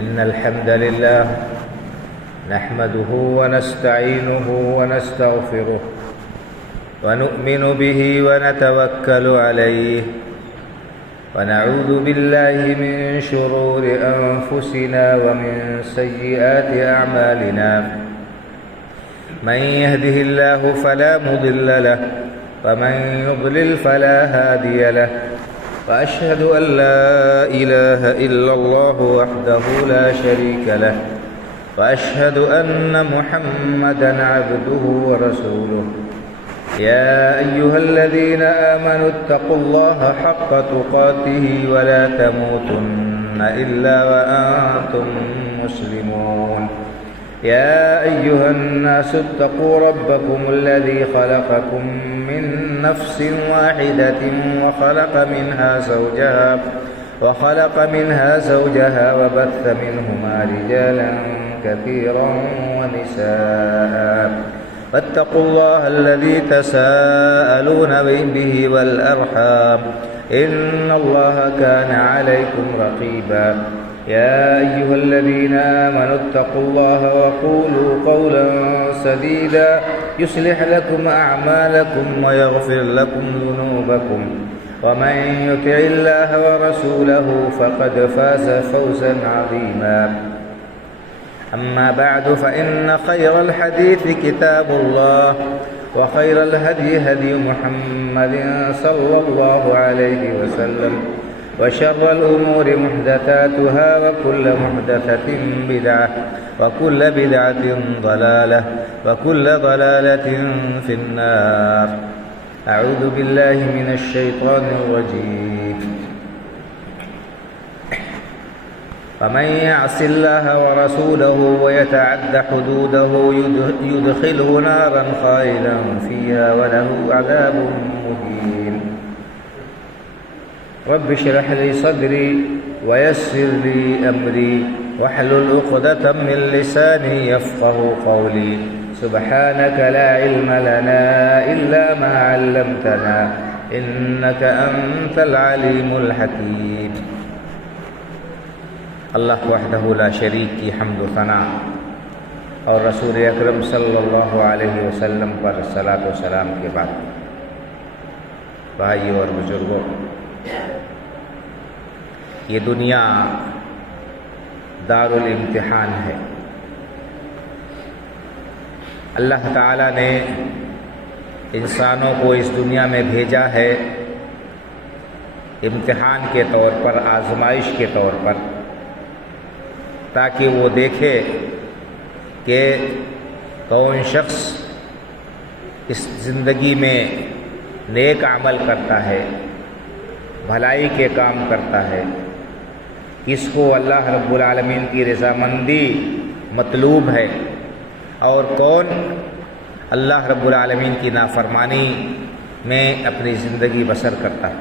إن الحمد لله نحمده ونستعينه ونستغفره ونؤمن به ونتوكل عليه ونعوذ بالله من شرور أنفسنا ومن سيئات أعمالنا من يهده الله فلا مضل له ومن يضلل فلا هادي له وأشهد أن لا إله إلا الله وحده لا شريك له وأشهد أن محمدا عبده ورسوله يا أيها الذين آمنوا اتقوا الله حق تقاته ولا تموتن إلا وأنتم مسلمون يا أيها الناس اتقوا ربكم الذي خلقكم من نفس واحدة وخلق منها زوجها وبث منهما رجالا كثيرا ونساء فاتقوا الله الذي تساءلون به والأرحام إن الله كان عليكم رقيبا يا أيها الذين آمنوا اتقوا الله وقولوا قولا سديدا يصلح لكم أعمالكم ويغفر لكم ذنوبكم ومن يطع الله ورسوله فقد فاز فوزا عظيما أما بعد فإن خير الحديث كتاب الله وخير الهدي هدي محمد صلى الله عليه وسلم وشر الأمور محدثاتها وكل محدثة بدعة وكل بدعة ضلالة وكل ضلالة في النار أعوذ بالله من الشيطان الرجيم فمن يعص الله ورسوله ويتعد حدوده يدخله نارا خالدا فيها وله عذاب مهين رب اشرح لي صدري ويسر لي أمري واحلل عقدة من لساني يفقه قولي سبحانك لا علم لنا إلا ما علمتنا إنك أنت العليم الحكيم اللہ وحدہ لا شریک کی حمد و ثنا اور رسول اکرم صلی اللہ علیہ وسلم پر صلاۃ و سلام کے بعد بھائیو اور بزرگوں، یہ دنیا دار الامتحان ہے۔ اللہ تعالیٰ نے انسانوں کو اس دنیا میں بھیجا ہے امتحان کے طور پر، آزمائش کے طور پر، تاکہ وہ دیکھے کہ کون شخص اس زندگی میں نیک عمل کرتا ہے، بھلائی کے کام کرتا ہے، کس کو اللہ رب العالمین کی رضامندی مطلوب ہے اور کون اللہ رب العالمین کی نافرمانی میں اپنی زندگی بسر کرتا ہے۔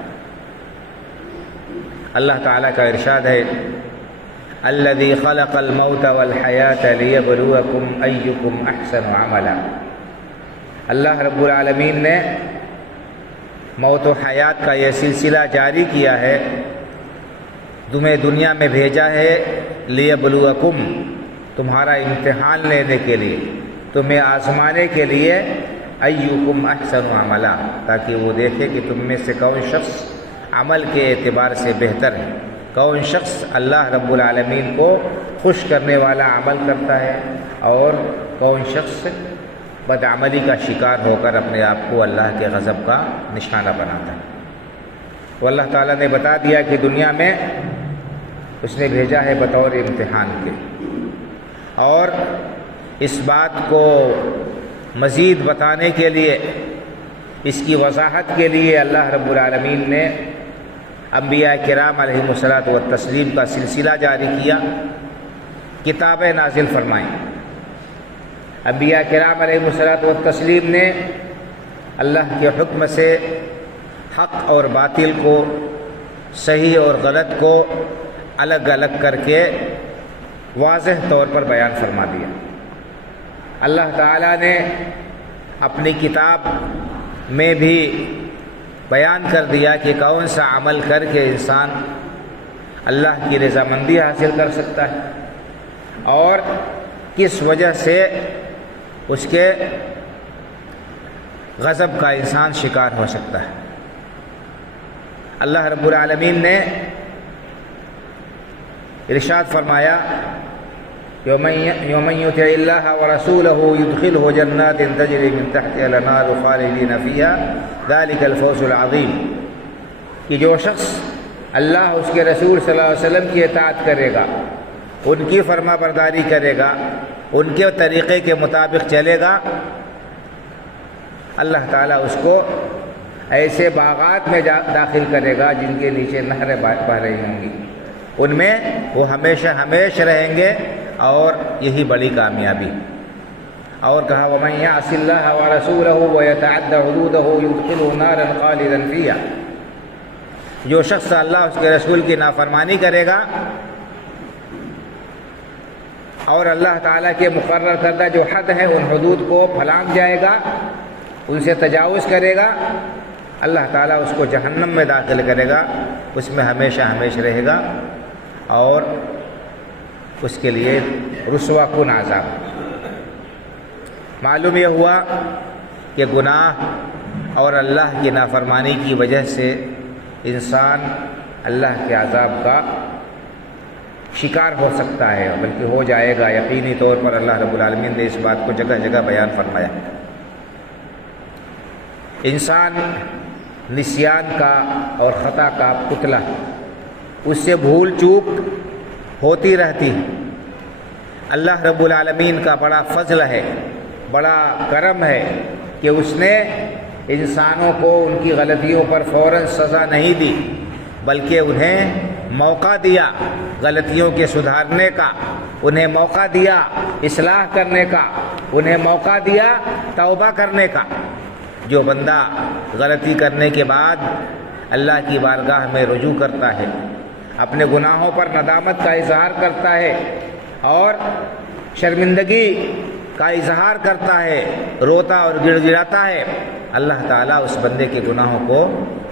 اللہ تعالیٰ کا ارشاد ہے الذي خلق الموت والحیات لیبلوکم ایکم احسن عملا۔ اللہ رب العالمین نے موت و حیات کا یہ سلسلہ جاری کیا ہے، تمہیں دنیا میں بھیجا ہے لیبلوکم، تمہارا امتحان لینے کے لیے، تمہیں آزمانے کے لیے، ایکم احسن عملا، تاکہ وہ دیکھے کہ تم میں سے کون شخص عمل کے اعتبار سے بہتر ہے، کون شخص اللہ رب العالمین کو خوش کرنے والا عمل کرتا ہے اور کون شخص بدعملی کا شکار ہو کر اپنے آپ کو اللہ کے غضب کا نشانہ بناتا ہے۔ تو اللہ تعالیٰ نے بتا دیا کہ دنیا میں اس نے بھیجا ہے بطور امتحان کے، اور اس بات کو مزید بتانے کے لیے، اس کی وضاحت کے لیے اللہ رب العالمین نے انبیاء کرام علیہم الصلاۃ والتسلیم کا سلسلہ جاری کیا، کتابیں نازل فرمائیں۔ انبیاء کرام علیہم الصلاۃ والتسلیم نے اللہ کے حکم سے حق اور باطل کو، صحیح اور غلط کو الگ الگ کر کے واضح طور پر بیان فرما دیا۔ اللہ تعالیٰ نے اپنی کتاب میں بھی بیان کر دیا کہ کون سا عمل کر کے انسان اللہ کی رضامندی حاصل کر سکتا ہے، اور کس وجہ سے اس کے غضب کا انسان شکار ہو سکتا ہے۔ اللہ رب العالمین نے ارشاد فرمایا یومن یطع اللہ ورسولہ یدخلہ جنات تجری من تحتہا الانہار خالدین فیہا ذلک الفوز العظیم، کہ جو شخص اللہ اس کے رسول صلی اللہ علیہ وسلم کی اطاعت کرے گا، ان کی فرما برداری کرے گا، ان کے طریقے کے مطابق چلے گا، اللہ تعالیٰ اس کو ایسے باغات میں داخل کرے گا جن کے نیچے نہریں بہہ رہی ہوں گی، ان میں وہ ہمیشہ ہمیشہ رہیں گے، اور یہی بڑی کامیابی۔ اور کہا وَمَن يَعْصِ اللَّهَ وَرَسُولَهُ وَيَتَعَدَّ حُدُودَهُ يُدْخِلْهُ نَارًا خَالِدًا فِيهَا، جو شخص اللہ اس کے رسول کی نافرمانی کرے گا اور اللہ تعالیٰ کے مقرر کردہ جو حد ہے ان حدود کو پھلانگ جائے گا، ان سے تجاوز کرے گا، اللہ تعالیٰ اس کو جہنم میں داخل کرے گا، اس میں ہمیشہ ہمیشہ رہے گا، اور اس کے لیے رسوا کن عذاب۔ معلوم یہ ہوا کہ گناہ اور اللہ کی نافرمانی کی وجہ سے انسان اللہ کے عذاب کا شکار ہو سکتا ہے، بلکہ ہو جائے گا یقینی طور پر۔ اللہ رب العالمین نے اس بات کو جگہ جگہ بیان فرمایا۔ انسان نسیان کا اور خطا کا پتلا، اس سے بھول چوک ہوتی رہتی ہے۔ اللہ رب العالمین کا بڑا فضل ہے، بڑا کرم ہے کہ اس نے انسانوں کو ان کی غلطیوں پر فوراً سزا نہیں دی، بلکہ انہیں موقع دیا غلطیوں کے سدھارنے کا، انہیں موقع دیا اصلاح کرنے کا، انہیں موقع دیا توبہ کرنے کا۔ جو بندہ غلطی کرنے کے بعد اللہ کی بارگاہ میں رجوع کرتا ہے، اپنے گناہوں پر ندامت کا اظہار کرتا ہے اور شرمندگی کا اظہار کرتا ہے، روتا اور گڑ گڑاتا ہے، اللہ تعالیٰ اس بندے کے گناہوں کو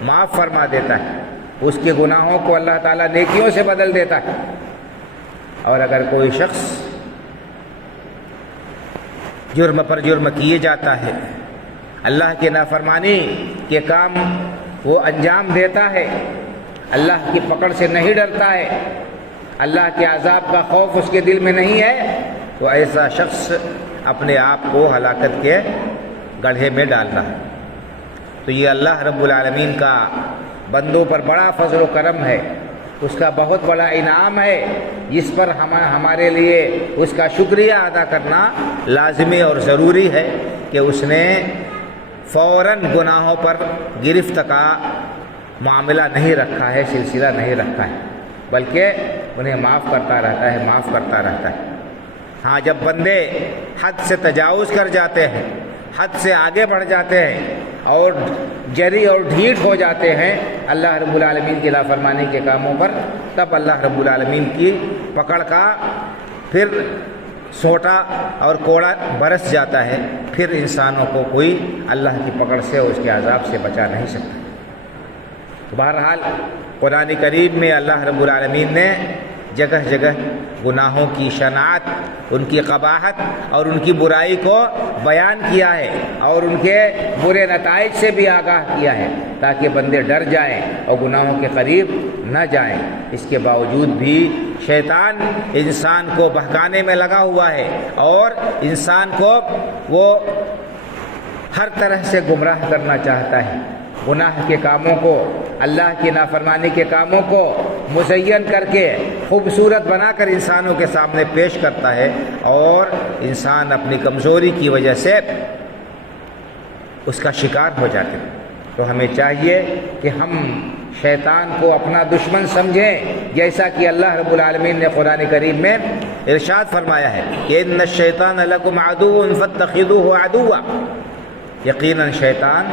معاف فرما دیتا ہے، اس کے گناہوں کو اللہ تعالیٰ نیکیوں سے بدل دیتا ہے۔ اور اگر کوئی شخص جرم پر جرم کیے جاتا ہے، اللہ کی نافرمانی کے کام وہ انجام دیتا ہے، اللہ کی پکڑ سے نہیں ڈرتا ہے، اللہ کے عذاب کا خوف اس کے دل میں نہیں ہے، تو ایسا شخص اپنے آپ کو ہلاکت کے گڑھے میں ڈال رہا ہے۔ تو یہ اللہ رب العالمین کا بندوں پر بڑا فضل و کرم ہے، اس کا بہت بڑا انعام ہے، جس پر ہمارے لیے اس کا شکریہ ادا کرنا لازمی اور ضروری ہے کہ اس نے فوراً گناہوں پر گرفت کا معاملہ نہیں رکھا ہے، سلسلہ نہیں رکھا ہے، بلکہ انہیں معاف کرتا رہتا ہے، معاف کرتا رہتا ہے۔ ہاں، جب بندے حد سے تجاوز کر جاتے ہیں، حد سے آگے بڑھ جاتے ہیں اور جری اور ڈھیٹ ہو جاتے ہیں اللہ رب العالمین کی نافرمانی کے کاموں پر، تب اللہ رب العالمین کی پکڑ کا پھر سوٹا اور کوڑا برس جاتا ہے، پھر انسانوں کو کوئی اللہ کی پکڑ سے اور اس کے عذاب سے بچا نہیں سکتا۔ بہرحال قرآن کریم میں اللہ رب العالمین نے جگہ جگہ گناہوں کی شناعت، ان کی قباحت اور ان کی برائی کو بیان کیا ہے، اور ان کے برے نتائج سے بھی آگاہ کیا ہے، تاکہ بندے ڈر جائیں اور گناہوں کے قریب نہ جائیں۔ اس کے باوجود بھی شیطان انسان کو بہکانے میں لگا ہوا ہے، اور انسان کو وہ ہر طرح سے گمراہ کرنا چاہتا ہے۔ گناہ کے کاموں کو، اللہ کی نافرمانی کے کاموں کو مزین کر کے خوبصورت بنا کر انسانوں کے سامنے پیش کرتا ہے، اور انسان اپنی کمزوری کی وجہ سے اس کا شکار ہو جاتے ہیں۔ تو ہمیں چاہیے کہ ہم شیطان کو اپنا دشمن سمجھیں، جیسا کہ اللہ رب العالمین نے قرآن کریم میں ارشاد فرمایا ہے کہ ان الشیطان لکم عدو فاتخذوہ عدوا، یقیناً شیطان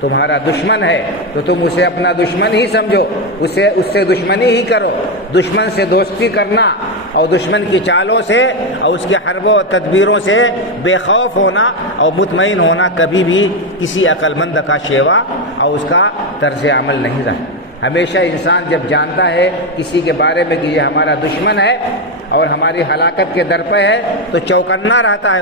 تمہارا دشمن ہے، تو تم اسے اپنا دشمن ہی سمجھو، اس سے دشمنی ہی کرو۔ دشمن سے دوستی کرنا اور دشمن کی چالوں سے اور اس کے حربوں و تدبیروں سے بے خوف ہونا اور مطمئن ہونا کبھی بھی کسی عقل مند کا شیوا اور اس کا طرز عمل نہیں رہا۔ ہمیشہ انسان جب جانتا ہے کسی کے بارے میں کہ یہ ہمارا دشمن ہے اور ہماری ہلاکت کے در پہ ہے تو چوکنا رہتا ہے،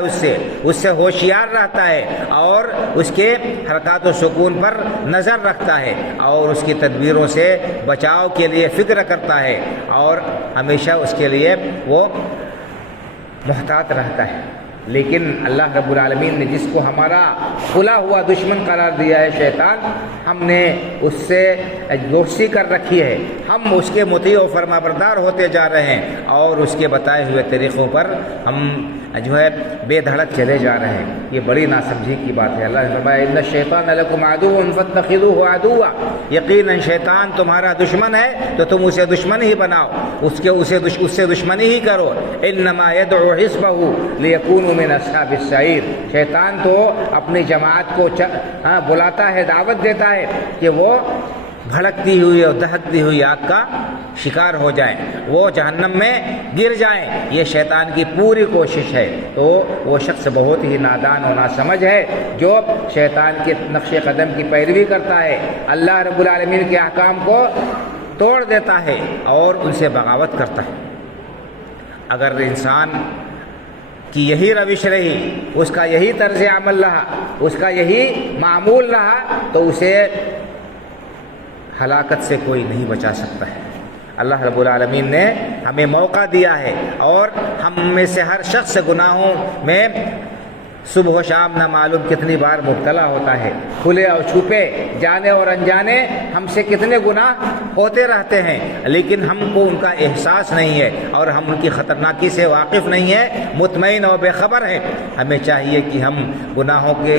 اس سے ہوشیار رہتا ہے اور اس کے حرکات و سکون پر نظر رکھتا ہے اور اس کی تدبیروں سے بچاؤ کے لیے فکر کرتا ہے اور ہمیشہ اس کے لیے وہ محتاط رہتا ہے۔ لیکن اللہ رب العالمین نے جس کو ہمارا کھلا ہوا دشمن قرار دیا ہے شیطان، ہم نے اس سے دوستی کر رکھی ہے، ہم اس کے مطیع و فرما بردار ہوتے جا رہے ہیں اور اس کے بتائے ہوئے طریقوں پر ہم بے دھڑک چلے جا رہے ہیں۔ یہ بڑی ناسمجھی کی بات ہے۔ اللہ نے فرمایا ان الشیطان لکم عدو فاتخذوہ عدوا، یقیناً شیطان تمہارا دشمن ہے تو تم اسے دشمن ہی بناؤ، اس سے دشمنی ہی کرو۔ انما یدعو حزبہ لیکونوا من اصحاب السعیر، شیطان تو اپنی جماعت کو بلاتا ہے، دعوت دیتا ہے کہ وہ بھڑکتی ہوئی اور دہکتی ہوئی آگ کا شکار ہو جائیں، وہ جہنم میں گر جائیں۔ یہ شیطان کی پوری کوشش ہے۔ تو وہ شخص بہت ہی نادان و ناسمجھ ہے جو شیطان کے نقش قدم کی پیروی کرتا ہے، اللہ رب العالمین کے احکام کو توڑ دیتا ہے اور ان سے بغاوت کرتا ہے۔ اگر انسان کی یہی روش رہی، اس کا یہی طرز عمل رہا، اس کا یہی معمول رہا تو اسے ہلاکت سے کوئی نہیں بچا سکتا ہے۔ اللہ رب العالمین نے ہمیں موقع دیا ہے اور ہم میں سے ہر شخص گناہوں میں صبح و شام نہ معلوم کتنی بار مبتلا ہوتا ہے، کھلے اور چھپے، جانے اور انجانے ہم سے کتنے گناہ ہوتے رہتے ہیں، لیکن ہم کو ان کا احساس نہیں ہے اور ہم ان کی خطرناکی سے واقف نہیں ہے، مطمئن اور بے خبر ہیں۔ ہمیں چاہیے کہ ہم گناہوں کے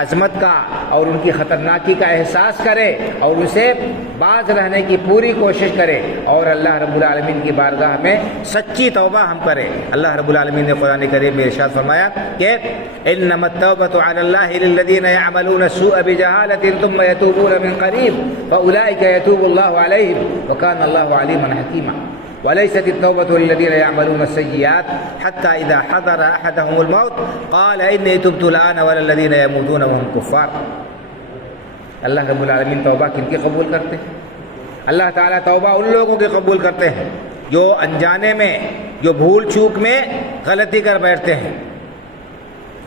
عظمت کا اور ان کی خطرناکی کا احساس کریں اور ان سے باز رہنے کی پوری کوشش کریں اور اللہ رب العالمین کی بارگاہ میں سچی توبہ ہم کریں۔ اللہ رب العالمین نے قرآن کریم میں ارشاد فرمایا کہ انما التوبة على الله للذين يعملون السوء بجهالة ثم يتوبون من قريب فأولئك يتوب الله عليهم وكان الله عليما حكيما وليست التوبة للذين يعملون السيئات حتى إذا حضر أحدهم الموت قال إني تبت الآن ولا الذين يموتون وهم كفار۔ اللہ رب العالمین توبہ کن کی قبول کرتے ہیں؟ اللہ تعالیٰ توبہ ان لوگوں کی قبول کرتے ہیں جو انجانے میں، جو بھول چوک میں غلطی کر بیٹھتے ہیں۔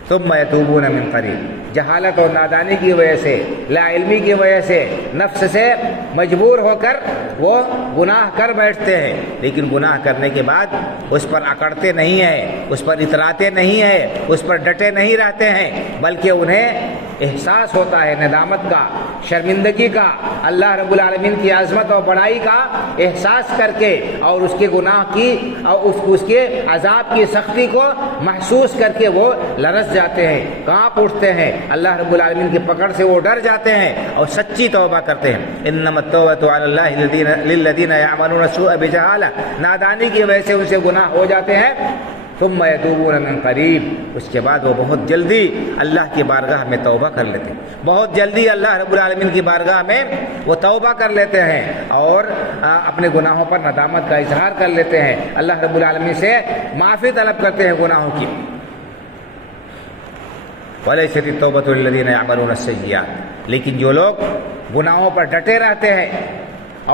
ثم یتوبون من قریب، جہالت اور نادانی کی وجہ سے، لا علمی کی وجہ سے، نفس سے مجبور ہو کر وہ گناہ کر بیٹھتے ہیں، لیکن گناہ کرنے کے بعد اس پر اکڑتے نہیں ہیں، اس پر اتراتے نہیں ہیں، اس پر ڈٹے نہیں رہتے ہیں، بلکہ انہیں احساس ہوتا ہے ندامت کا، شرمندگی کا، اللہ رب العالمین کی عظمت اور بڑائی کا احساس کر کے اور اس کے گناہ کی اور اس کے عذاب کی سختی کو محسوس کر کے وہ لرز جاتے ہیں، کانپ اٹھتے ہیں، اللہ رب العالمین کی پکڑ سے وہ ڈر جاتے ہیں اور سچی توبہ کرتے ہیں۔ انما التوبۃ علی اللہ للذین یعملون السوء بجہالہ، نادانی کی وجہ سے ان سے گناہ ہو جاتے ہیں۔ ثم یتوبون من قریب، اس کے بعد وہ بہت جلدی اللہ کی بارگاہ میں توبہ کر لیتے ہیں، بہت جلدی اللہ رب العالمین کی بارگاہ میں وہ توبہ کر لیتے ہیں اور اپنے گناہوں پر ندامت کا اظہار کر لیتے ہیں، اللہ رب العالمین سے معافی طلب کرتے ہیں گناہوں کی۔ وَلَيْسَتِ التَّوْبَةُ لِلَّذِينَ يَعْمَلُونَ السَّيِّئَاتِ، لیکن جو لوگ گناہوں پر ڈٹے رہتے ہیں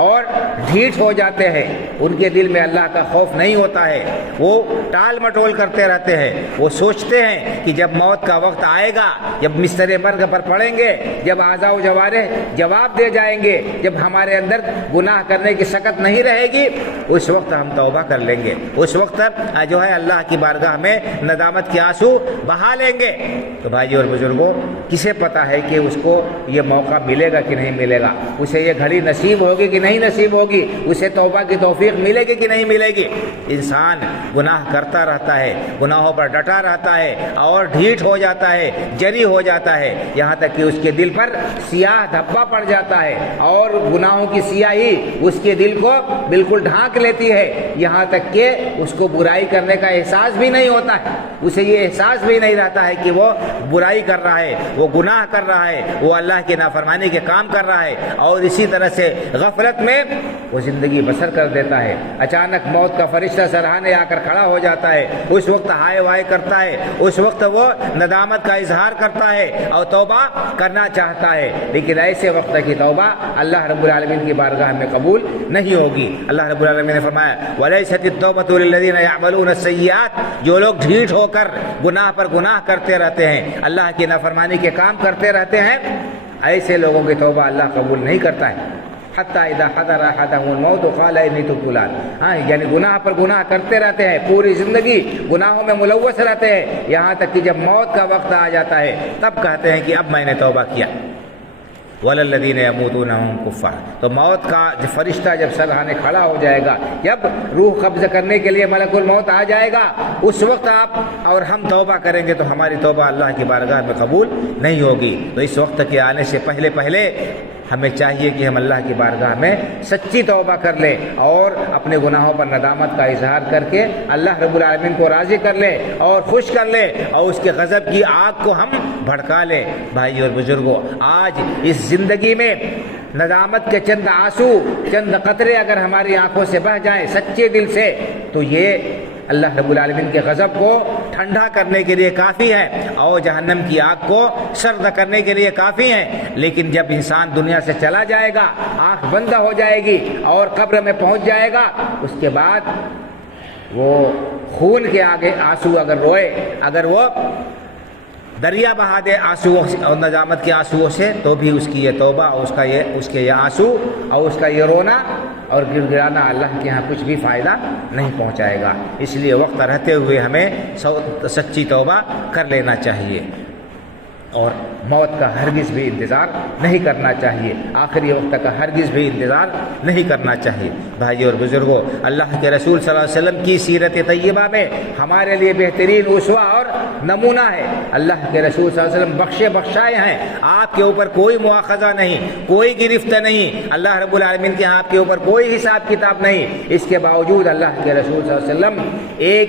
اور ڈھیٹ ہو جاتے ہیں، ان کے دل میں اللہ کا خوف نہیں ہوتا ہے، وہ ٹال مٹول کرتے رہتے ہیں، وہ سوچتے ہیں کہ جب موت کا وقت آئے گا، جب مستر مرگ پر پڑیں گے، جب اعضاء و جوارح جواب دے جائیں گے، جب ہمارے اندر گناہ کرنے کی سکت نہیں رہے گی، اس وقت ہم توبہ کر لیں گے، اس وقت جو ہے اللہ کی بارگاہ میں ندامت کے آنسو بہا لیں گے۔ تو بھائی اور بزرگوں، کسے پتہ ہے کہ اس کو یہ موقع ملے گا کہ نہیں ملے گا، اسے یہ گھڑی نصیب ہوگی کہ نہیں نصیب ہوگی، اسے توبہ کی توفیق ملے گی کہ نہیں ملے گی۔ انسان گناہ کرتا رہتا ہے، گناہوں پر ڈٹا رہتا ہے اور ڈھیٹ ہو جاتا ہے، جری ہو جاتا ہے، یہاں تک کہ اس کے دل پر سیاہ دھبا پڑ جاتا ہے اور گناہوں کی سیاہی اس کے دل کو بالکل ڈھانک لیتی ہے، یہاں تک کہ اس کو برائی کرنے کا احساس بھی نہیں ہوتا ہے، اسے یہ احساس بھی نہیں رہتا ہے کہ وہ برائی کر رہا ہے، وہ گناہ کر رہا ہے، وہ اللہ کی نافرمانی کے کام کر رہا ہے، اور اسی طرح سے غفلت غفلت میں وہ زندگی بسر کر دیتا ہے۔ اچانک موت کا فرشتہ سرہانے آ کر کھڑا ہو جاتا ہے، اس وقت ہائے وائے کرتا ہے، اس وقت وہ ندامت کا اظہار کرتا ہے اور توبہ کرنا چاہتا ہے، لیکن ایسے وقت کی توبہ اللہ رب العالمین کی بارگاہ میں قبول نہیں ہوگی۔ اللہ رب العالمین نے فرمایا وَلَيْسَتِ التَّوْبَةُ لِلَّذِينَ يَعْمَلُونَ السَّيِّئَاتِ، جو لوگ ڈھیٹ ہو کر گناہ پر گناہ کرتے رہتے ہیں، اللہ کی نافرمانی کے کام کرتے رہتے ہیں، ایسے لوگوں کی توبہ اللہ قبول نہیں کرتا ہے۔ حتیٰ اذا حضر احدهم الموت قال انی تبت الآن، یعنی گناہ پر گناہ کرتے رہتے ہیں، پوری زندگی گناہوں میں ملوث رہتے ہیں، یہاں تک کہ جب موت کا وقت آ جاتا ہے تب کہتے ہیں کہ اب میں نے توبہ کیا۔ وَلَلَّذِينَ يَمُوتُونَ وَهُمْ كُفَّارٌ، تو موت کا فرشتہ جب سرہانے کھڑا ہو جائے گا، جب روح قبض کرنے کے لیے ملک الموت آ جائے گا، اس وقت آپ اور ہم توبہ کریں گے تو ہماری توبہ اللہ کی بارگاہ میں قبول نہیں ہوگی۔ تو اس وقت کے آنے سے پہلے ہمیں چاہیے کہ ہم اللہ کی بارگاہ میں سچی توبہ کر لیں اور اپنے گناہوں پر ندامت کا اظہار کر کے اللہ رب العالمین کو راضی کر لیں اور خوش کر لیں اور اس کے غضب کی آگ کو ہم بھڑکا لیں۔ بھائی اور بزرگوں، آج اس زندگی میں ندامت کے چند آنسو، چند قطرے اگر ہماری آنکھوں سے بہہ جائیں سچے دل سے، تو یہ اللہ رب العالمین کے غضب کو ٹھنڈا کرنے کے لیے کافی ہے اور جہنم کی آگ کو سرد کرنے کے لیے کافی ہے۔ لیکن جب انسان دنیا سے چلا جائے گا، آنکھ بند ہو جائے گی اور قبر میں پہنچ جائے گا، اس کے بعد وہ خون کے آگے آنسو اگر روئے، اگر وہ دریا بہا دے آنسو اور ندامت کے آنسوؤں سے، تو بھی اس کی یہ توبہ اور اس کے یہ آنسو اور اس کا یہ رونا اور گر گرانا اللہ کے ہاں کچھ بھی فائدہ نہیں پہنچائے گا۔ اس لیے وقت رہتے ہوئے ہمیں سچی توبہ کر لینا چاہیے اور موت کا ہرگز بھی انتظار نہیں کرنا چاہیے، آخری وقت کا ہرگز بھی انتظار نہیں کرنا چاہیے۔ بھائی اور بزرگوں، اللہ کے رسول صلی اللہ علیہ وسلم کی سیرت طیبہ میں ہمارے لیے بہترین اسوہ اور نمونہ ہے۔ اللہ کے رسول صلی اللہ علیہ وسلم بخشائے ہیں، آپ کے اوپر کوئی مواخذہ نہیں، کوئی گرفت نہیں، اللہ رب العالمین کے ہاں آپ کے اوپر کوئی حساب کتاب نہیں۔ اس کے باوجود اللہ کے رسول صلی اللہ علیہ وسلم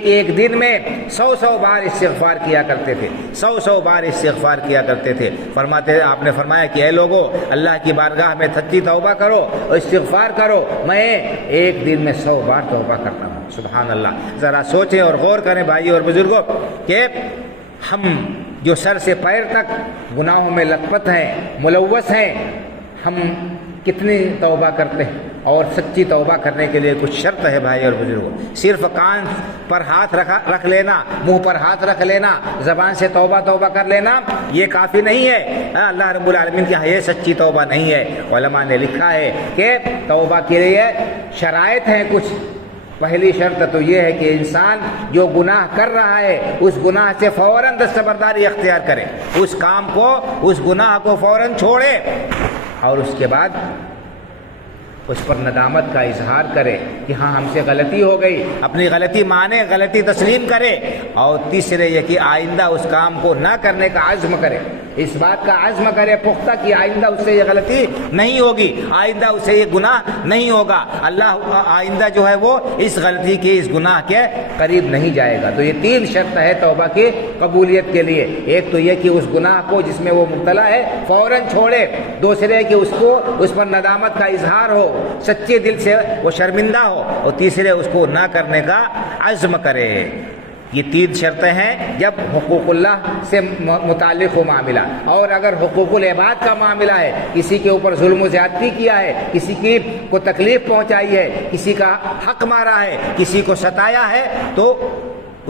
ایک دن میں 100 بار استغفار کیا کرتے تھے، 100 بار استغفار کیا کرتے تھے۔ آپ نے فرمایا کہ اے لوگو، اللہ کی بارگاہ میں سچی توبہ کرو اور استغفار کرو، میں ایک دن میں 100 بار توبہ کرتا ہوں۔ سبحان اللہ۔ ذرا سوچیں اور غور کریں بھائی اور بزرگوں کہ ہم جو سر سے پیر تک گناہوں میں لت پت ہیں، ملوث ہیں، ہم کتنی توبہ کرتے ہیں؟ اور سچی توبہ کرنے کے لیے کچھ شرط ہے بھائی اور بزرگوں۔ صرف کان پر ہاتھ رکھ لینا، منہ پر ہاتھ رکھ لینا، زبان سے توبہ کر لینا، یہ کافی نہیں ہے۔ اللہ رب العالمین کی یہ سچی توبہ نہیں ہے۔ علماء نے لکھا ہے کہ توبہ کے لیے شرائط ہیں کچھ۔ پہلی شرط تو یہ ہے کہ انسان جو گناہ کر رہا ہے اس گناہ سے فوراً دستبرداری اختیار کرے، اس کام کو، اس گناہ کو فوراً چھوڑے اور اس کے بعد اس پر ندامت کا اظہار کرے کہ ہاں ہم سے غلطی ہو گئی، اپنی غلطی مانے، غلطی تسلیم کرے، اور تیسرے یہ کہ آئندہ اس کام کو نہ کرنے کا عزم کرے، اس بات کا عزم کرے پختہ کہ آئندہ اس سے یہ غلطی نہیں ہوگی، آئندہ اسے یہ گناہ نہیں ہوگا، اللہ آئندہ جو ہے وہ اس غلطی کے، اس گناہ کے قریب نہیں جائے گا۔ تو یہ 3 شرط ہے توبہ کی قبولیت کے لیے۔ ایک تو یہ کہ اس گناہ کو جس میں وہ مبتلا ہے فوراً چھوڑے، دوسرے کہ اس پر ندامت کا اظہار ہو، سچے دل سے وہ شرمندہ ہو، اور تیسرے اس کو نہ کرنے کا عزم کرے۔ یہ 3 شرطیں ہیں جب حقوق اللہ سے متعلق ہو معاملہ۔ اور اگر حقوق العباد کا معاملہ ہے، کسی کے اوپر ظلم و زیادتی کیا ہے، کسی کی کو تکلیف پہنچائی ہے، کسی کا حق مارا ہے، کسی کو ستایا ہے، تو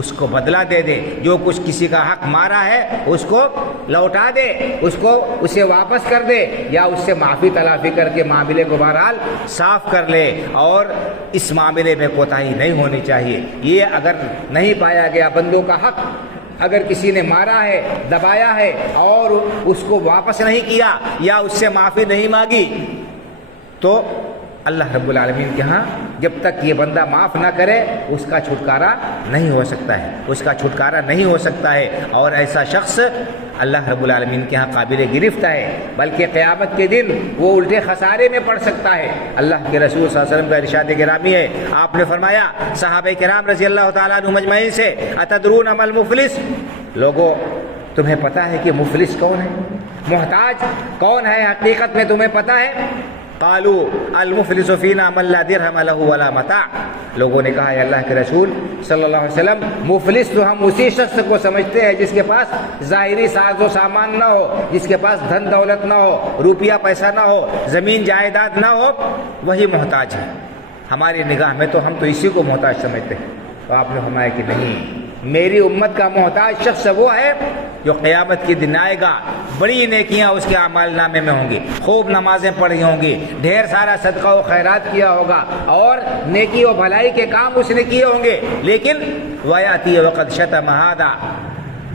اس کو بدلہ دے دے۔ جو کچھ کسی کا حق مارا ہے اس کو لوٹا دے، اسے واپس کر دے، یا اس سے معافی تلافی کر کے معاملے کو بہرحال صاف کر لے، اور اس معاملے میں کوتاہی نہیں ہونی چاہیے۔ یہ اگر نہیں پایا گیا بندوں کا حق، اگر کسی نے مارا ہے، دبایا ہے اور اس کو واپس نہیں کیا یا اس سے معافی نہیں مانگی، تو اللہ رب العالمین کے ہاں جب تک یہ بندہ معاف نہ کرے اس کا چھٹکارا نہیں ہو سکتا ہے، اس کا چھٹکارا نہیں ہو سکتا ہے، اور ایسا شخص اللہ رب العالمین کے ہاں قابل گرفت ہے، بلکہ قیامت کے دن وہ الٹے خسارے میں پڑ سکتا ہے۔ اللہ کے رسول صلی اللہ علیہ وسلم کا ارشاد گرامی ہے، آپ نے فرمایا صحابہ کرام رضی اللہ تعالیٰ عنہ مجمعین سے، اتدرون ما المفلس، لوگوں تمہیں پتہ ہے کہ مفلس کون ہے، محتاج کون ہے حقیقت میں تمہیں پتہ ہے؟ قالوا المفلس فینا من لا درہم لہ ولا متاع. لوگوں نے کہا اے اللہ کے رسول صلی اللہ علیہ وسلم، مفلس تو ہم اسی شخص کو سمجھتے ہیں جس کے پاس ظاہری ساز و سامان نہ ہو، جس کے پاس دھن دولت نہ ہو، روپیہ پیسہ نہ ہو، زمین جائیداد نہ ہو، وہی محتاج ہے. ہماری نگاہ میں تو ہم تو اسی کو محتاج سمجھتے ہیں. تو آپ نے فرمایا کہ نہیں، میری امت کا محتاج شخص وہ ہے جو قیامت کے دن آئے گا، بڑی نیکیاں اس کے اعمال نامے میں ہوں گی، خوب نمازیں پڑھی ہوں گی، ڈھیر سارا صدقہ و خیرات کیا ہوگا اور نیکی و بھلائی کے کام اس نے کیے ہوں گے، لیکن وَيَأْتِي وَقَدْ شَتَمَ هَذَا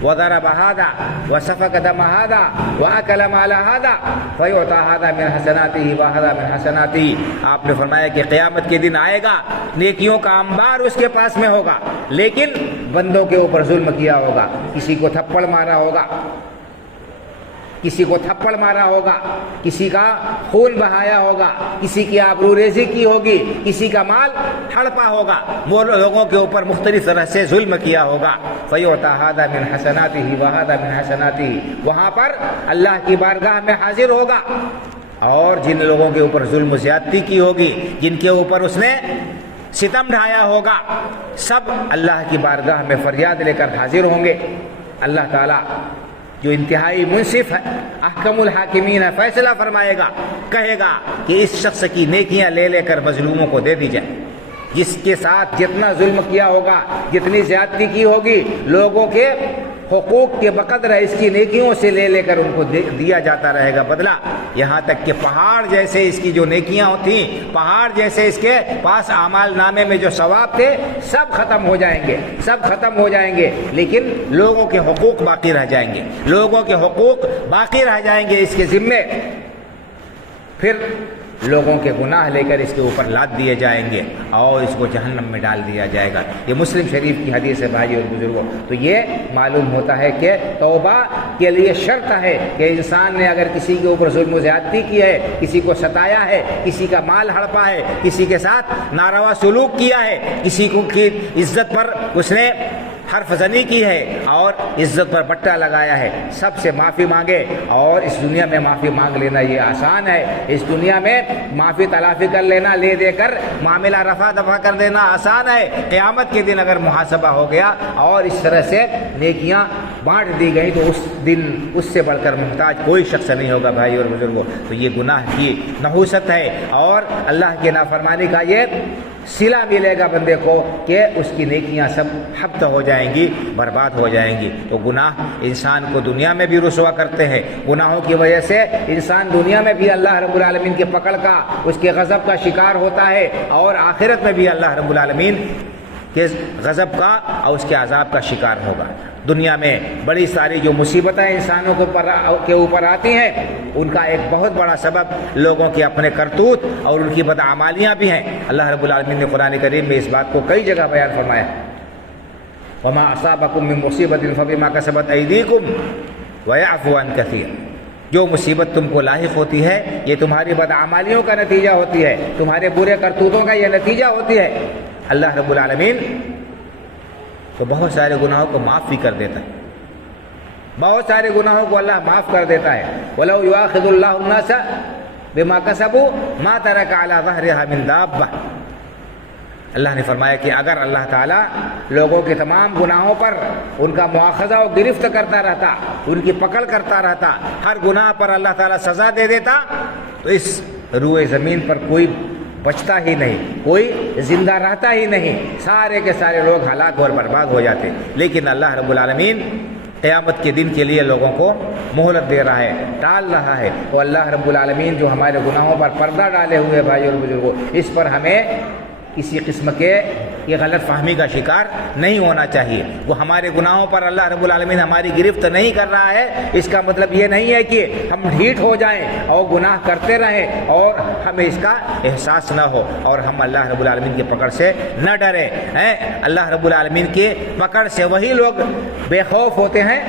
وَضَرَبَ هَذَا وَسَفَكَ دَمَ هَذَا وَأَكَلَ مَالَ هَذَا فَيُعْطَى هَذَا مِنْ حَسَنَاتِهِ وَهَذَا مِنْ حَسَنَاتِهِ. آپ نے فرمایا کہ قیامت کے دن آئے گا، نیکیوں کا انبار اس کے پاس میں ہوگا، لیکن بندوں کے اوپر ظلم کیا ہوگا، کسی کو تھپڑ مارا ہوگا، کسی کو تھپڑ مارا ہوگا، کسی کا خون بہایا ہوگا، کسی کی آبرو ریزی کی ہوگی، کسی کا مال ہڑپا ہوگا، وہ لوگوں کے اوپر مختلف طرح سے ظلم کیا ہوگا. فَيُعْطَى هَذَا مِنْ حَسَنَاتِهِ وَهَذَا مِنْ حَسَنَاتِهِ. وہاں پر اللہ کی بارگاہ میں حاضر ہوگا، اور جن لوگوں کے اوپر ظلم و زیادتی کی ہوگی، جن کے اوپر اس نے ستم ڈھایا ہوگا، سب اللہ کی بارگاہ میں فریاد لے کر حاضر ہوں گے. اللہ تعالیٰ جو انتہائی منصف ہے، احکم الحاکمین ہے، فیصلہ فرمائے گا، کہے گا کہ اس شخص کی نیکیاں لے لے کر مظلوموں کو دے دی جائیں. جس کے ساتھ جتنا ظلم کیا ہوگا، جتنی زیادتی کی ہوگی، لوگوں کے حقوق کے بقدر اس کی نیکیوں سے لے لے کر ان کو دیا جاتا رہے گا بدلہ، یہاں تک کہ پہاڑ جیسے اس کی جو نیکیاں ہوتی، پہاڑ جیسے اس کے پاس اعمال نامے میں جو ثواب تھے، سب ختم ہو جائیں گے، سب ختم ہو جائیں گے، لیکن لوگوں کے حقوق باقی رہ جائیں گے، لوگوں کے حقوق باقی رہ جائیں گے اس کے ذمے. پھر لوگوں کے گناہ لے کر اس کے اوپر لاد دیے جائیں گے اور اس کو جہنم میں ڈال دیا جائے گا. یہ مسلم شریف کی حدیث ہے بھائی اور بزرگوں. تو یہ معلوم ہوتا ہے کہ توبہ کے لیے شرط ہے کہ انسان نے اگر کسی کے اوپر ظلم و زیادتی کی ہے، کسی کو ستایا ہے، کسی کا مال ہڑپا ہے، کسی کے ساتھ ناروا سلوک کیا ہے، کسی کو کی عزت پر اس نے حرف زنی کی ہے اور عزت پر بٹا لگایا ہے، سب سے معافی مانگے. اور اس دنیا میں معافی مانگ لینا یہ آسان ہے، اس دنیا میں معافی تلافی کر لینا، لے دے کر معاملہ رفع دفع کر دینا آسان ہے. قیامت کے دن اگر محاسبہ ہو گیا اور اس طرح سے نیکیاں بانٹ دی گئی تو اس دن اس سے بڑھ کر محتاج کوئی شخص نہیں ہوگا بھائی اور بزرگوں. تو یہ گناہ کی نحوست ہے اور اللہ کے نافرمانی کا یہ صلہ ملے گا بندے کو کہ اس کی نیکیاں سب حبط ہو جائیں گی، برباد ہو جائیں گی. تو گناہ انسان کو دنیا میں بھی رسوا کرتے ہیں، گناہوں کی وجہ سے انسان دنیا میں بھی اللہ رب العالمین کے پکڑ کا، اس کے غضب کا شکار ہوتا ہے، اور آخرت میں بھی اللہ رب العالمین کے غضب کا اور اس کے عذاب کا شکار ہوگا. دنیا میں بڑی ساری جو مصیبتیں انسانوں کے اوپر آتی ہیں، ان کا ایک بہت بڑا سبب لوگوں کے اپنے کرتوت اور ان کی بدعمالیاں بھی ہیں. اللہ رب العالمین نے قرآن کریم میں اس بات کو کئی جگہ بیان فرمایا. وما اصابکم من مصیبت فبما کسبت ایدیکم ویعفو عن کثیر. جو مصیبت تم کو لاحق ہوتی ہے یہ تمہاری بدعمالیوں کا نتیجہ ہوتی ہے، تمہارے برے کرتوتوں کا یہ نتیجہ ہوتی ہے. اللہ رب العالمین تو بہت سارے گناہوں کو معاف بھی کر دیتا ہے، بہت سارے گناہوں کو اللہ معاف کر دیتا ہے. وَلَوْ يُؤَاخِذُ اللَّهُ النَّاسَ بِمَا كَسَبُوا مَا تَرَكَ عَلَى ظَهْرِهَا مِن دَابَّةٍ. اللہ نے فرمایا کہ اگر اللہ تعالیٰ لوگوں کے تمام گناہوں پر ان کا مواخذہ و گرفت کرتا رہتا، ان کی پکڑ کرتا رہتا، ہر گناہ پر اللہ تعالیٰ سزا دے دیتا، تو اس روئے زمین پر کوئی بچتا ہی نہیں، کوئی زندہ رہتا ہی نہیں، سارے کے سارے لوگ ہلاک اور برباد ہو جاتے. لیکن اللہ رب العالمین قیامت کے دن کے لیے لوگوں کو مہلت دے رہا ہے، ٹال رہا ہے. تو اللہ رب العالمین جو ہمارے گناہوں پر پردہ ڈالے ہوئے بھائی اور بزرگوں، اس پر ہمیں کسی قسم کے یہ غلط فہمی کا شکار نہیں ہونا چاہیے. وہ ہمارے گناہوں پر اللہ رب العالمین ہماری گرفت نہیں کر رہا ہے، اس کا مطلب یہ نہیں ہے کہ ہم ڈھیٹ ہو جائیں اور گناہ کرتے رہیں اور ہمیں اس کا احساس نہ ہو اور ہم اللہ رب العالمین کی پکڑ سے نہ ڈریں. اللہ رب العالمین کی پکڑ سے وہی لوگ بے خوف ہوتے ہیں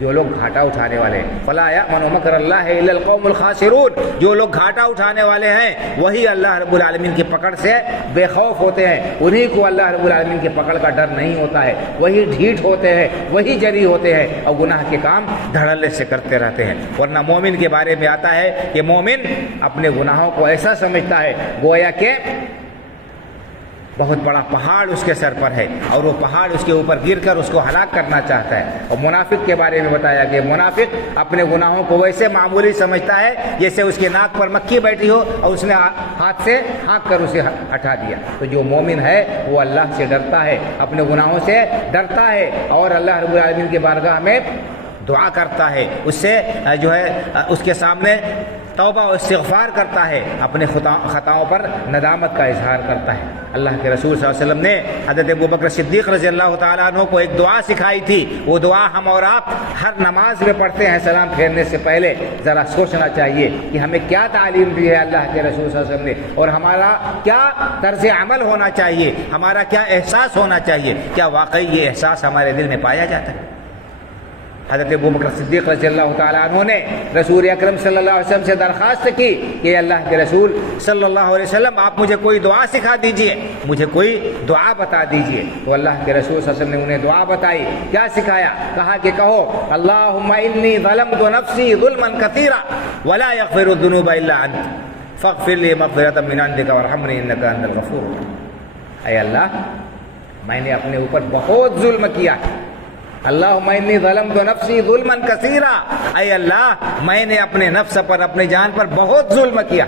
جو لوگ گھاٹا اٹھانے والے ہیں. فلا یأمن مکر اللہ الا القوم الخاسرون. جو لوگ گھاٹا اٹھانے والے ہیں وہی اللہ رب العالمین کی پکڑ سے بے خوف ہوتے ہیں. انہی کو اللہ رب العالمین کی پکڑ کا ڈر نہیں ہوتا ہے. وہی ڈھیٹ ہوتے ہیں, وہی جری ہوتے ہیں اور گناہ کے کام دھڑلے سے کرتے رہتے ہیں. ورنہ مومن کے بارے میں آتا ہے کہ مومن اپنے گناہوں کو ایسا سمجھتا ہے گویا کہ بہت بڑا پہاڑ اس کے سر پر ہے اور وہ پہاڑ اس کے اوپر گر کر اس کو ہلاک کرنا چاہتا ہے. اور منافق کے بارے میں بتایا کہ منافق اپنے گناہوں کو ویسے معمولی سمجھتا ہے جیسے اس کے ناک پر مکھی بیٹھی ہو اور اس نے ہاتھ سے ہانک کر اسے ہٹا دیا. تو جو مومن ہے وہ اللہ سے ڈرتا ہے, اپنے گناہوں سے ڈرتا ہے اور اللہ رب العالمین کی بارگاہ میں دعا کرتا ہے, اس سے جو ہے اس کے سامنے توبہ و استغفار کرتا ہے, اپنے خطاؤں پر ندامت کا اظہار کرتا ہے. اللہ کے رسول صلی اللہ علیہ وسلم نے حضرت ابوبکر صدیق رضی اللہ تعالیٰ عنہ کو ایک دعا سکھائی تھی. وہ دعا ہم اور آپ ہر نماز میں پڑھتے ہیں سلام پھیرنے سے پہلے. ذرا سوچنا چاہیے کہ ہمیں کیا تعلیم دی ہے اللہ کے رسول صلی اللہ علیہ وسلم نے اور ہمارا کیا طرز عمل ہونا چاہیے, ہمارا کیا احساس ہونا چاہیے. کیا واقعی یہ احساس ہمارے دل میں پایا جاتا ہے؟ حضرت ابوبکر صدیق رضی اللہ تعالیٰ عنہ نے رسول اکرم صلی اللہ علیہ وسلم سے درخواست کی کہ اللہ کے رسول صلی اللہ علیہ وسلم آپ مجھے کوئی دعا سکھا دیجئے, مجھے کوئی دعا بتا دیجئے. تو اللہ کے رسول صلی اللہ علیہ وسلم نے انہیں دعا بتائی. کیا سکھایا؟ کہا کہ کہو اللہم انی ظلمت نفسی ظلما کثیرا ولا یغفر الذنوب الا انت فاغفر لی مغفرۃ من عندک وارحمنی انک انت الغفور الرحیم. اے اللہ میں نے اپنے اوپر بہت ظلم کیا ہے. اللہم انی ظلمت نفسی ظلما کثیرا, اے اللہ میں نے اپنے نفس پر اپنے جان پر بہت ظلم کیا.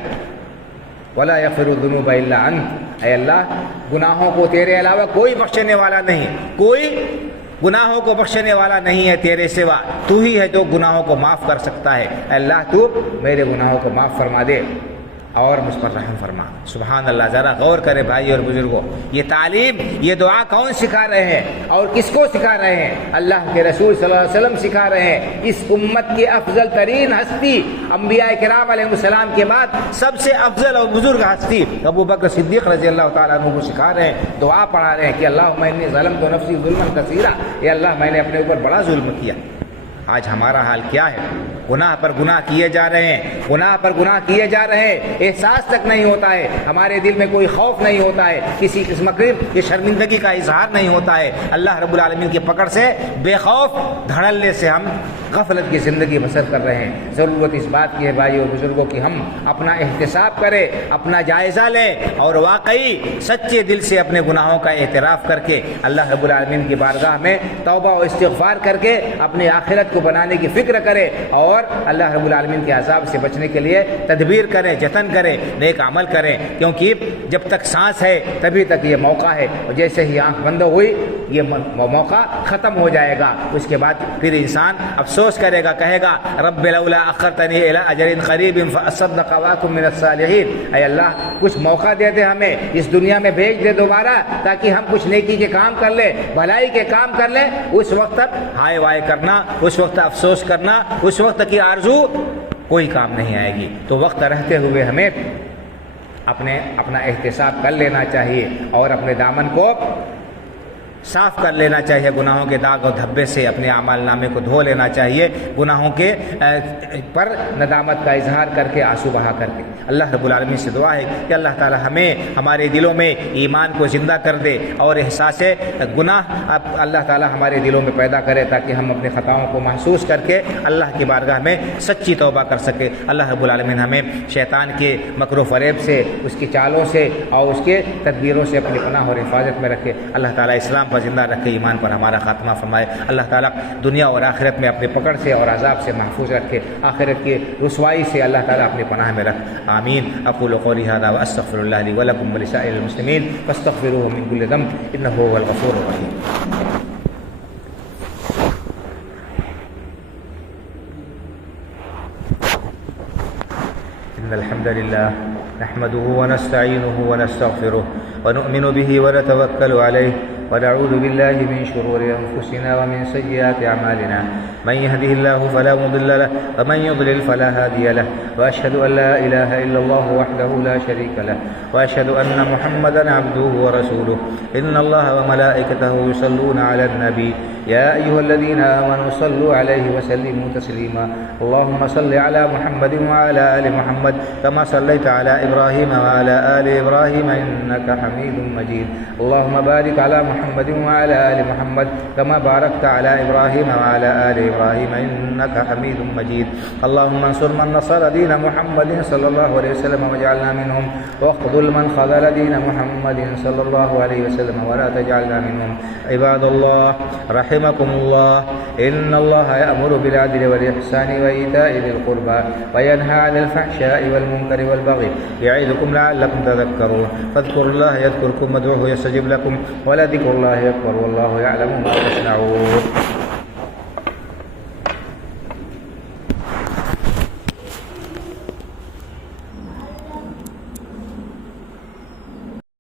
ولا یغفر الذنوب الا انت, اے اللہ گناہوں کو تیرے علاوہ کوئی بخشنے والا نہیں, کوئی گناہوں کو بخشنے والا نہیں ہے تیرے سوا, تو ہی ہے جو گناہوں کو معاف کر سکتا ہے. اے اللہ تو میرے گناہوں کو معاف فرما دے اور مجھ پر رحم فرما. سبحان اللہ. ذرا غور کرے بھائی اور بزرگوں, یہ تعلیم یہ دعا کون سکھا رہے ہیں اور کس کو سکھا رہے ہیں؟ اللہ کے رسول صلی اللہ علیہ وسلم سکھا رہے ہیں. اس امت کی افضل ترین ہستی انبیاء کرام علیہ السلام کے بعد سب سے افضل اور بزرگ ہستی ابو بکر صدیق رضی اللہ تعالیٰ عنہ کو سکھا رہے ہیں, دعا پڑھا رہے ہیں کہ اللہم انی ظلمت نفسی ظلما کثیرا, اے اللہ میں نے اپنے اوپر بڑا ظلم کیا. آج ہمارا حال کیا ہے؟ گناہ پر گناہ کیے جا رہے ہیں, گناہ پر گناہ کیے جا رہے ہیں, احساس تک نہیں ہوتا ہے, ہمارے دل میں کوئی خوف نہیں ہوتا ہے, کسی قسم کی شرمندگی کا اظہار نہیں ہوتا ہے. اللہ رب العالمین کی پکڑ سے بے خوف دھڑلے سے ہم غفلت کی زندگی بسر کر رہے ہیں. ضرورت اس بات کی ہے بھائی اور بزرگوں کی ہم اپنا احتساب کریں, اپنا جائزہ لیں اور واقعی سچے دل سے اپنے گناہوں کا اعتراف کر کے اللہ رب العالمین کی بارگاہ میں توبہ و استغفار کر کے اپنی آخرت کو بنانے کی فکر کرے اور اللہ رب العالمین کے عذاب سے بچنے کے لیے تدبیر کریں, جتن کریں, نیک عمل کریں. کیونکہ جب تک سانس ہے تبھی تک یہ موقع ہے, اور جیسے ہی آنکھ بند ہوئی یہ موقع ختم ہو جائے گا. اس کے بعد پھر انسان افسوس کرے گا, کہے گا رب لولا اخرتنی الی اجل قریب فاصدق واکن من الصالحین. اے اللہ کچھ موقع دے دے, ہمیں اس دنیا میں بھیج دے دوبارہ تاکہ ہم کچھ نیکی کے کام کر لیں, بھلائی کے کام کر لیں. اس وقت تک ہائے وائے کرنا, اس وقت افسوس کرنا, اس وقت کی آرزو کوئی کام نہیں آئے گی. تو وقت رہتے ہوئے ہمیں اپنا احتساب کر لینا چاہیے اور اپنے دامن کو صاف کر لینا چاہیے, گناہوں کے داغ اور دھبے سے اپنے اعمال نامے کو دھو لینا چاہیے, گناہوں کے پر ندامت کا اظہار کر کے, آنسو بہا کر کے. اللہ رب العالمین سے دعا ہے کہ اللہ تعالی ہمیں ہمارے دلوں میں ایمان کو زندہ کر دے اور احساس گناہ اللہ تعالی ہمارے دلوں میں پیدا کرے تاکہ ہم اپنے خطاؤں کو محسوس کر کے اللہ کی بارگاہ میں سچی توبہ کر سکے. اللہ رب العالمین ہمیں شیطان کے مکر و فریب سے, اس کی چالوں سے اور اس کے تدبیروں سے اپنی پناہ اور حفاظت میں رکھے. اللہ تعالی اسلام پر زندہ رکھے, ایمان پر ہمارا خاتمہ فرمائے. اللہ تعالیٰ دنیا اور آخرت میں اپنے پکڑ سے اور عذاب سے محفوظ رکھے, آخرت کی رسوائی سے اللہ تعالیٰ اپنے پناہ میں رکھ. آمین. اقول قولی ھذا واستغفر اللہ لی ولکم ولسائر المسلمین فاستغفروہ من کل ذنب انہ ھو الغفور الرحیم. ان الحمد للہ نحمده ونستعینه ونستغفره ونؤمن به ونتوکل علیہ ونعوذ بالله من شرور أنفسنا ومن سيئات أعمالنا من يهده الله فلا مضل له ومن يضلل فلا هادي له وأشهد أن لا إله إلا الله وحده لا شريك له وأشهد أن محمدا عبده ورسوله إن الله وملائكته يصلون على النبي يا أيها الذين آمنوا صلوا عليه وسلموا تسليما اللهم صل على محمد وعلى آل محمد كما صليت على إبراهيم وعلى آل إبراهيم إنك حميد مجيد اللهم بارك على محمد وعلى آل محمد كما باركت على إبراهيم وعلى آل إبراهيم إنك حميد مجيد اللهم انصر من نصر دين محمد صلى الله عليه وسلم واجعلنا منهم واخذل من خذل دين محمد صلى الله عليه وسلم ولا تجعلنا منهم عباد الله رحمكم الله إن الله يأمر بالعدل والإحسان وإيتاء ذي القربى وينهى عن الفحشاء والمنكر والبغي يعظكم لعلكم تذكرون فاذكروا الله يذكركم وادعوه يستجب لكم ولذكر الله أكبر والله يعلم ما تصنعون